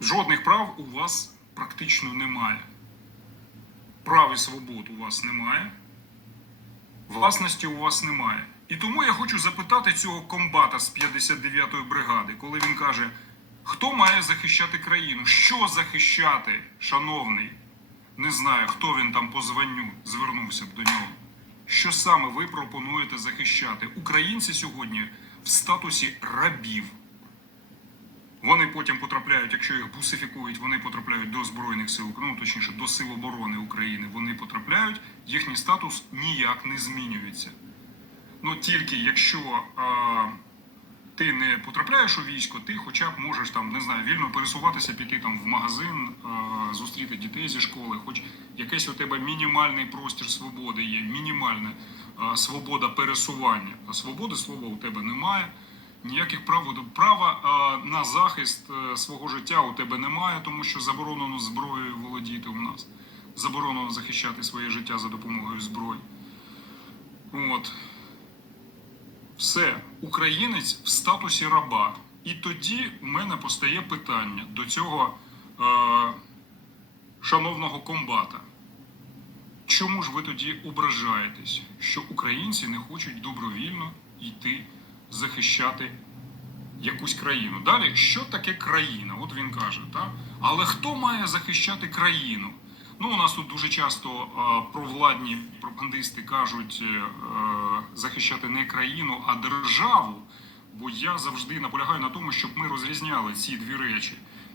жодних прав у вас практично немає. Прав і свобод у вас немає, власності у вас немає. І тому я хочу запитати цього комбата з 59-ї бригади, коли він каже, хто має захищати країну? Що захищати, шановний? Не знаю, хто він там по званню звернувся б до нього. Що саме ви пропонуєте захищати? Українці сьогодні в статусі рабів. Вони потім потрапляють, якщо їх бусифікують, вони потрапляють до Збройних сил, ну точніше, до Сил оборони України. Вони потрапляють, їхній статус ніяк не змінюється. Ну тільки якщо а, ти не потрапляєш у військо, ти хоча б можеш там, не знаю, вільно пересуватися, піти там в магазин, зустріти дітей зі школи, хоч якийсь у тебе мінімальний простір свободи є, мінімальна свобода пересування. А свободи слова у тебе немає. Ніяких прав права на захист е, свого життя у тебе немає, тому що заборонено зброєю володіти у нас. Заборонено захищати своє життя за допомогою зброї. От. Все, українець в статусі раба. І тоді у мене постає питання до цього е, шановного комбата. Чому ж ви тоді ображаєтесь, що українці не хочуть добровільно йти захищати якусь країну? Далі, що таке країна? От він каже, так? Але хто має захищати країну? Ну, у нас тут дуже часто е, провладні пропагандисти кажуть е, захищати не країну, а державу. Бо я завжди наполягаю на тому, щоб ми розрізняли ці дві речі.